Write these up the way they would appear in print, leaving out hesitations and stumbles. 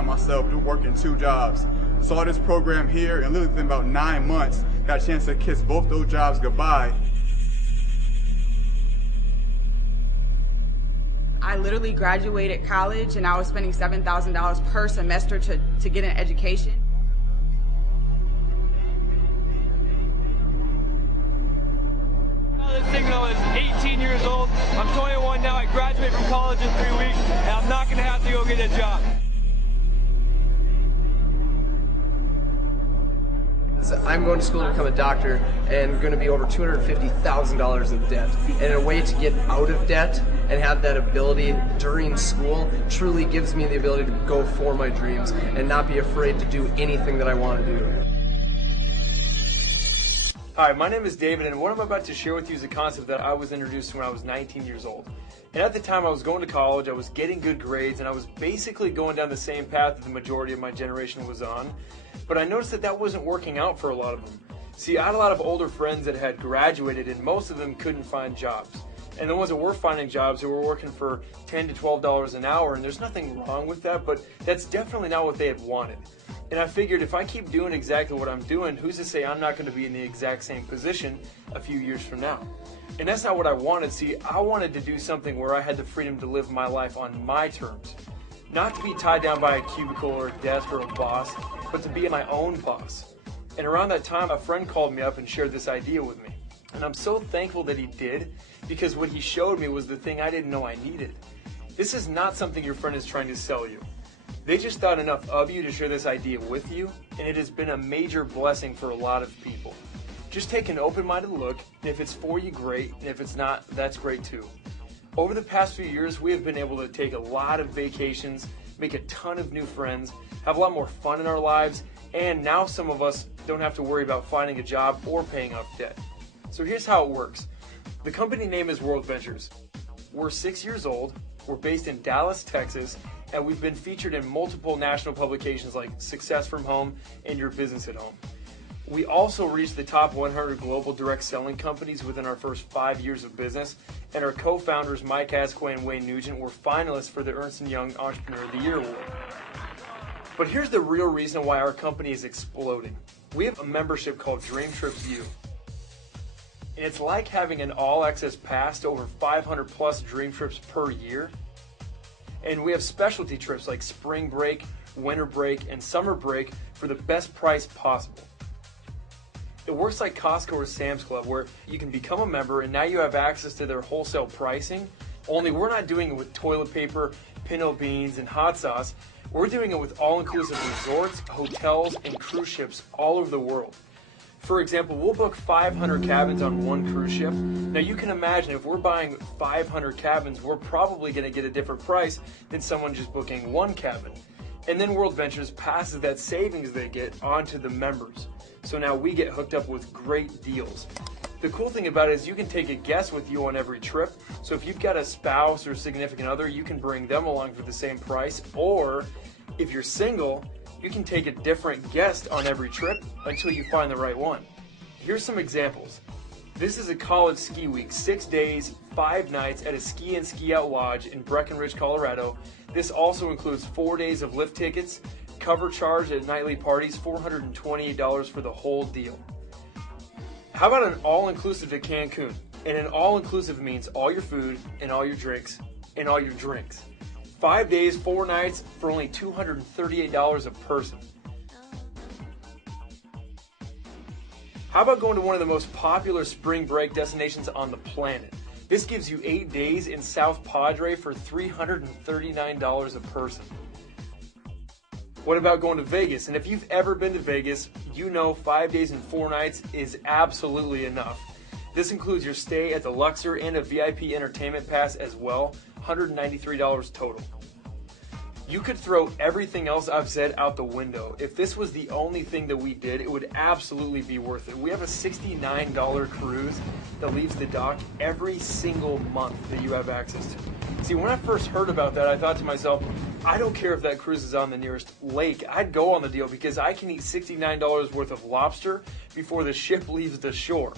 found myself working 2 jobs. Saw this program here, and literally within about 9 months, got a chance to kiss both those jobs goodbye. I literally graduated college and I was spending $7,000 per semester to get an education. This thing when I was 18 years old. I'm 21 now. I graduate from college in 3 weeks, and I'm not going to have to go get a job. I'm going to school to become a doctor and going to be over $250,000 in debt. And a way to get out of debt and have that ability during school truly gives me the ability to go for my dreams and not be afraid to do anything that I want to do. Hi, my name is David, and what I'm about to share with you is a concept that I was introduced to when I was 19 years old. And at the time I was going to college, I was getting good grades, and I was basically going down the same path that the majority of my generation was on. But I noticed that wasn't working out for a lot of them. See, I had a lot of older friends that had graduated, and most of them couldn't find jobs. And the ones that were finding jobs, they were working for $10 to $12 an hour, and there's nothing wrong with that, but that's definitely not what they had wanted. And I figured if I keep doing exactly what I'm doing, who's to say I'm not going to be in the exact same position a few years from now? And that's not what I wanted. See, I wanted to do something where I had the freedom to live my life on my terms. Not to be tied down by a cubicle or a desk or a boss, but to be my own boss. And around that time, a friend called me up and shared this idea with me. And I'm so thankful that he did, because what he showed me was the thing I didn't know I needed. This is not something your friend is trying to sell you. They just thought enough of you to share this idea with you, and it has been a major blessing for a lot of people. Just take an open-minded look, and if it's for you, great, and if it's not, that's great too. Over the past few years, we have been able to take a lot of vacations, make a ton of new friends, have a lot more fun in our lives, and now some of us don't have to worry about finding a job or paying off debt. So here's how it works. The company name is World Ventures. We're 6 years old, we're based in Dallas, Texas, and we've been featured in multiple national publications like Success from Home and Your Business at Home. We also reached the top 100 global direct selling companies within our first 5 years of business, and our co-founders Mike Asquith and Wayne Nugent were finalists for the Ernst & Young Entrepreneur of the Year Award. But here's the real reason why our company is exploding. We have a membership called Dream Trips U. And it's like having an all-access pass to over 500 plus dream trips per year. And we have specialty trips like spring break, winter break, and summer break for the best price possible. It works like Costco or Sam's Club, where you can become a member and now you have access to their wholesale pricing, only we're not doing it with toilet paper, pinto beans, and hot sauce. We're doing it with all-inclusive resorts, hotels, and cruise ships all over the world. For example, we'll book 500 cabins on one cruise ship. Now you can imagine if we're buying 500 cabins, we're probably going to get a different price than someone just booking one cabin. And then World Ventures passes that savings they get onto the members. So now we get hooked up with great deals. The cool thing about it is you can take a guest with you on every trip. So if you've got a spouse or significant other, you can bring them along for the same price. Or if you're single, you can take a different guest on every trip until you find the right one. Here's some examples. This is a college ski week, 6 days, 5 nights at a ski and ski out lodge in Breckenridge, Colorado. This also includes 4 days of lift tickets, cover charge at nightly parties, $428 for the whole deal. How about an all-inclusive to Cancun? And an all-inclusive means all your food and all your drinks and all your drinks. 5 days, 4 nights for only $238 a person. How about going to one of the most popular spring break destinations on the planet? This gives you 8 days in South Padre for $339 a person. What about going to Vegas? And if you've ever been to Vegas, you know 5 days and 4 nights is absolutely enough. This includes your stay at the Luxor and a VIP entertainment pass as well, $193 total. You could throw everything else I've said out the window. If this was the only thing that we did, it would absolutely be worth it. We have a $69 cruise that leaves the dock every single month that you have access to. See, when I first heard about that, I thought to myself, I don't care if that cruise is on the nearest lake. I'd go on the deal because I can eat $69 worth of lobster before the ship leaves the shore.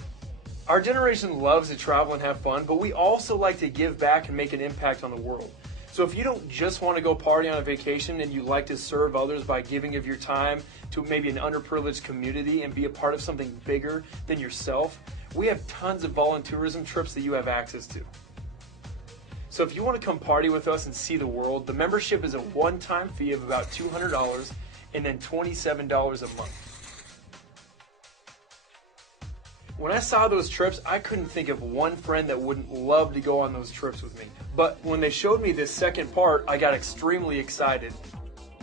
Our generation loves to travel and have fun, but we also like to give back and make an impact on the world. So if you don't just want to go party on a vacation and you like to serve others by giving of your time to maybe an underprivileged community and be a part of something bigger than yourself, we have tons of volunteerism trips that you have access to. So if you want to come party with us and see the world, the membership is a one-time fee of about $200 and then $27 a month. When I saw those trips, I couldn't think of one friend that wouldn't love to go on those trips with me. But when they showed me this second part, I got extremely excited.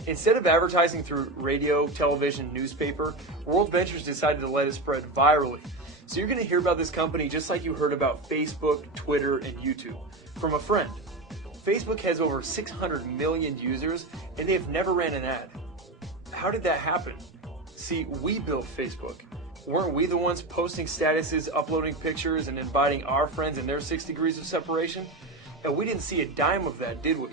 Instead of advertising through radio, television, newspaper, World Ventures decided to let it spread virally. So you're going to hear about this company just like you heard about Facebook, Twitter, and YouTube from a friend. Facebook has over 600 million users, and they have never ran an ad. How did that happen? See, we built Facebook. Weren't we the ones posting statuses, uploading pictures, and inviting our friends in their 6 degrees of separation? And we didn't see a dime of that, did we?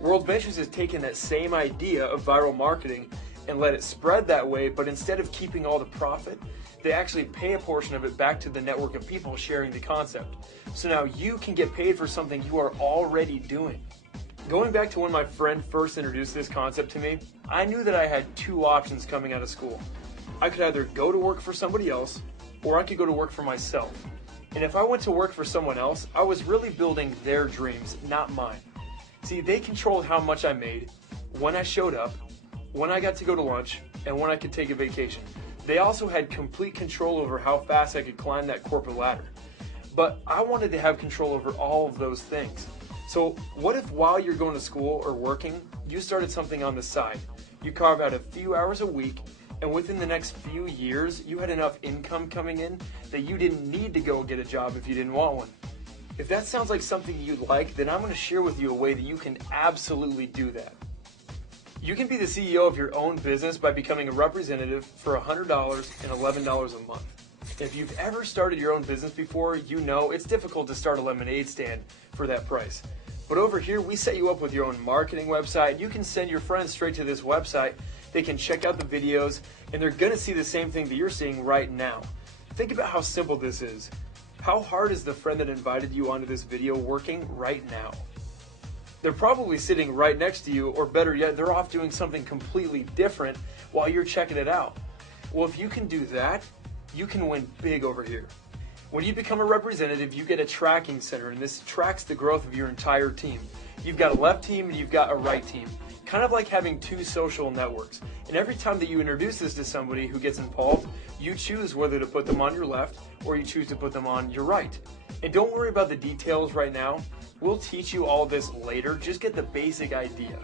World Ventures has taken that same idea of viral marketing and let it spread that way, but instead of keeping all the profit, they actually pay a portion of it back to the network of people sharing the concept. So now you can get paid for something you are already doing. Going back to when my friend first introduced this concept to me, I knew that I had 2 options coming out of school. I could either go to work for somebody else, or I could go to work for myself. And if I went to work for someone else, I was really building their dreams, not mine. See, they controlled how much I made, when I showed up, when I got to go to lunch, and when I could take a vacation. They also had complete control over how fast I could climb that corporate ladder. But I wanted to have control over all of those things. So what if while you're going to school or working, you started something on the side? You carve out a few hours a week, and within the next few years, you had enough income coming in that you didn't need to go get a job if you didn't want one. If that sounds like something you'd like, then I'm going to share with you a way that you can absolutely do that. You can be the CEO of your own business by becoming a representative for $100 and $11 a month. If you've ever started your own business before, you know it's difficult to start a lemonade stand for that price. But over here, we set you up with your own marketing website. You can send your friends straight to this website. They can check out the videos, and they're going to see the same thing that you're seeing right now. Think about how simple this is. How hard is the friend that invited you onto this video working right now? They're probably sitting right next to you, or better yet, they're off doing something completely different while you're checking it out. Well, if you can do that, you can win big over here. When you become a representative, you get a tracking center, and this tracks the growth of your entire team. You've got a left team and you've got a right team. Kind of like having 2 social networks. And every time that you introduce this to somebody who gets involved, you choose whether to put them on your left or you choose to put them on your right. And don't worry about the details right now. We'll teach you all this later. Just get the basic idea.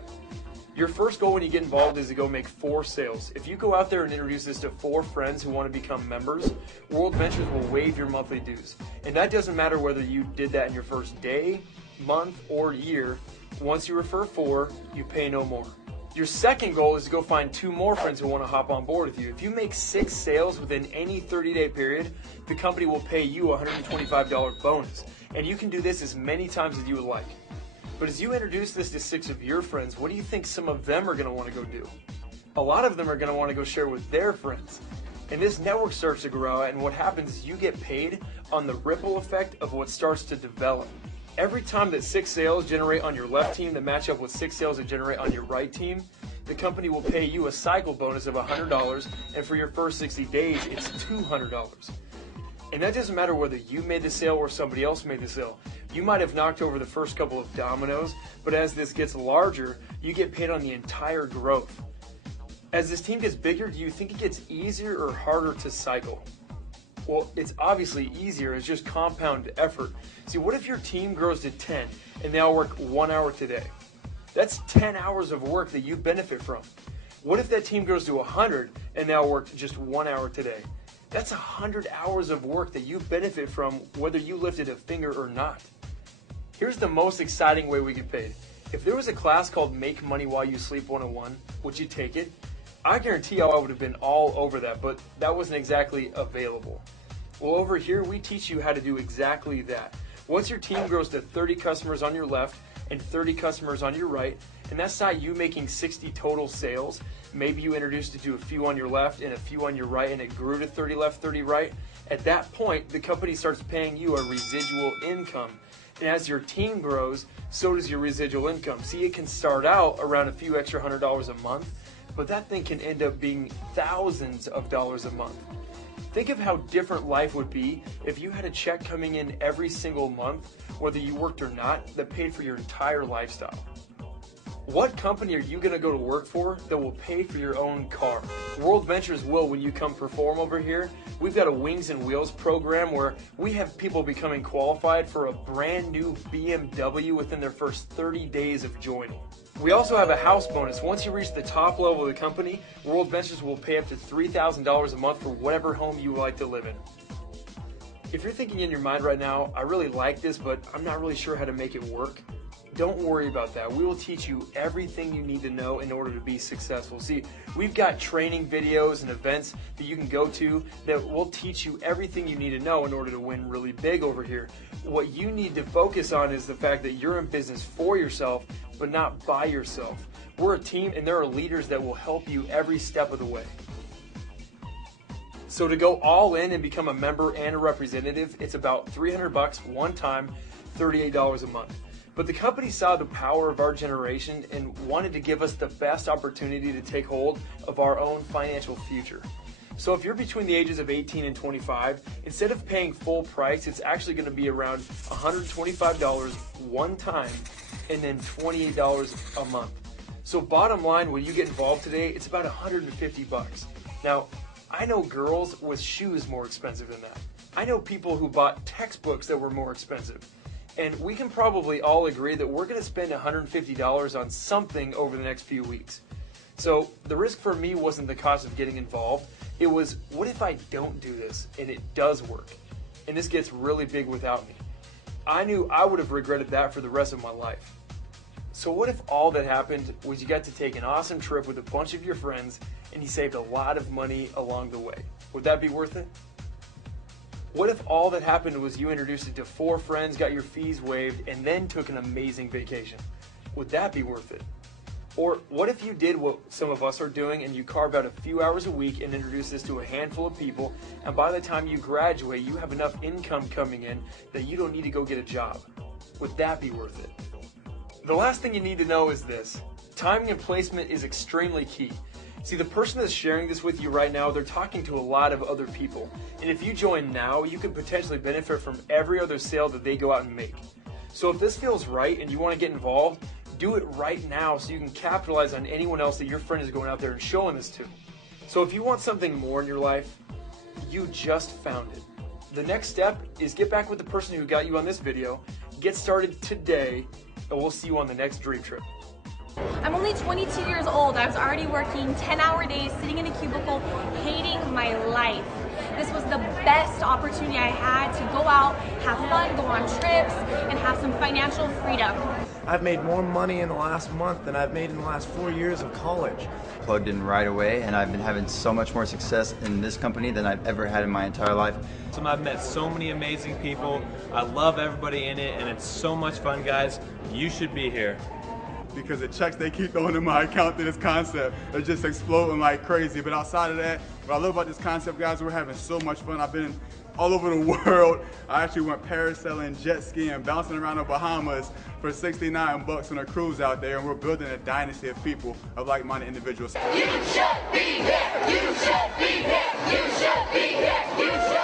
Your first goal when you get involved is to go make 4 sales. If you go out there and introduce this to 4 friends who want to become members, World Ventures will waive your monthly dues. And that doesn't matter whether you did that in your first day, month, or year. Once you refer 4, you pay no more. Your second goal is to go find 2 more friends who want to hop on board with you. If you make 6 sales within any 30-day period, the company will pay you a $125 bonus. And you can do this as many times as you would like. But as you introduce this to 6 of your friends, what do you think some of them are going to want to go do? A lot of them are going to want to go share with their friends. And this network starts to grow, and what happens is you get paid on the ripple effect of what starts to develop. Every time that 6 sales generate on your left team that match up with 6 sales that generate on your right team, the company will pay you a cycle bonus of $100, and for your first 60 days, it's $200. And that doesn't matter whether you made the sale or somebody else made the sale. You might have knocked over the first couple of dominoes, but as this gets larger, you get paid on the entire growth. As this team gets bigger, do you think it gets easier or harder to cycle? Well, it's obviously easier. It's just compound effort. See, what if your team grows to 10 and they all work 1 hour today? That's 10 hours of work that you benefit from. What if that team grows to 100 and they all work just 1 hour today? That's 100 hours of work that you benefit from whether you lifted a finger or not. Here's the most exciting way we get paid. If there was a class called Make Money While You Sleep 101, would you take it? I guarantee I would have been all over that, but that wasn't exactly available. Well, over here, we teach you how to do exactly that. Once your team grows to 30 customers on your left and 30 customers on your right, and that's not you making 60 total sales, maybe you introduced it to a few on your left and a few on your right, and it grew to 30 left, 30 right. At that point, the company starts paying you a residual income. And as your team grows, so does your residual income. See, it can start out around a few extra $100 a month, but that thing can end up being thousands of dollars a month. Think of how different life would be if you had a check coming in every single month, whether you worked or not, that paid for your entire lifestyle. What company are you going to go to work for that will pay for your own car? World Ventures will when you come perform over here. We've got a Wings and Wheels program where we have people becoming qualified for a brand new BMW within their first 30 days of joining. We also have a house bonus. Once you reach the top level of the company, World Ventures will pay up to $3,000 a month for whatever home you like to live in. If you're thinking in your mind right now, I really like this, but I'm not really sure how to make it work, don't worry about that. We will teach you everything you need to know in order to be successful. See, we've got training videos and events that you can go to that will teach you everything you need to know in order to win really big over here. What you need to focus on is the fact that you're in business for yourself, but not by yourself. We're a team, and there are leaders that will help you every step of the way. So to go all in and become a member and a representative, it's about $300 one time, $38 a month. But the company saw the power of our generation and wanted to give us the best opportunity to take hold of our own financial future. So if you're between the ages of 18 and 25, instead of paying full price, it's actually going to be around $125 one time and then $28 a month. So bottom line, when you get involved today, it's about $150. Now, I know girls with shoes more expensive than that. I know people who bought textbooks that were more expensive. And we can probably all agree that we're going to spend $150 on something over the next few weeks. So the risk for me wasn't the cost of getting involved. It was, what if I don't do this and it does work? And this gets really big without me. I knew I would have regretted that for the rest of my life. So what if all that happened was you got to take an awesome trip with a bunch of your friends and you saved a lot of money along the way? Would that be worth it? What if all that happened was you introduced it to 4 friends, got your fees waived, and then took an amazing vacation? Would that be worth it? Or what if you did what some of us are doing and you carve out a few hours a week and introduce this to a handful of people, and by the time you graduate, you have enough income coming in that you don't need to go get a job? Would that be worth it? The last thing you need to know is this: timing and placement is extremely key. See, the person that's sharing this with you right now, they're talking to a lot of other people. And if you join now, you could potentially benefit from every other sale that they go out and make. So if this feels right and you want to get involved, do it right now so you can capitalize on anyone else that your friend is going out there and showing this to. So if you want something more in your life, you just found it. The next step is get back with the person who got you on this video, get started today, and we'll see you on the next Dream Trip. I'm only 22 years old. I was already working 10-hour days, sitting in a cubicle, hating my life. This was the best opportunity I had to go out, have fun, go on trips, and have some financial freedom. I've made more money in the last month than I've made in the last 4 years of college. Plugged in right away, and I've been having so much more success in this company than I've ever had in my entire life. So I've met so many amazing people. I love everybody in it, and it's so much fun, guys. You should be here. Because the checks they keep throwing in my account to this concept are just exploding like crazy. But outside of that, what I love about this concept, guys, we're having so much fun. I've been all over the world. I actually went parasailing, jet skiing, bouncing around the Bahamas for $69 on a cruise out there, and we're building a dynasty of people, of like-minded individuals. You should be here! You should be here! You should be here! You should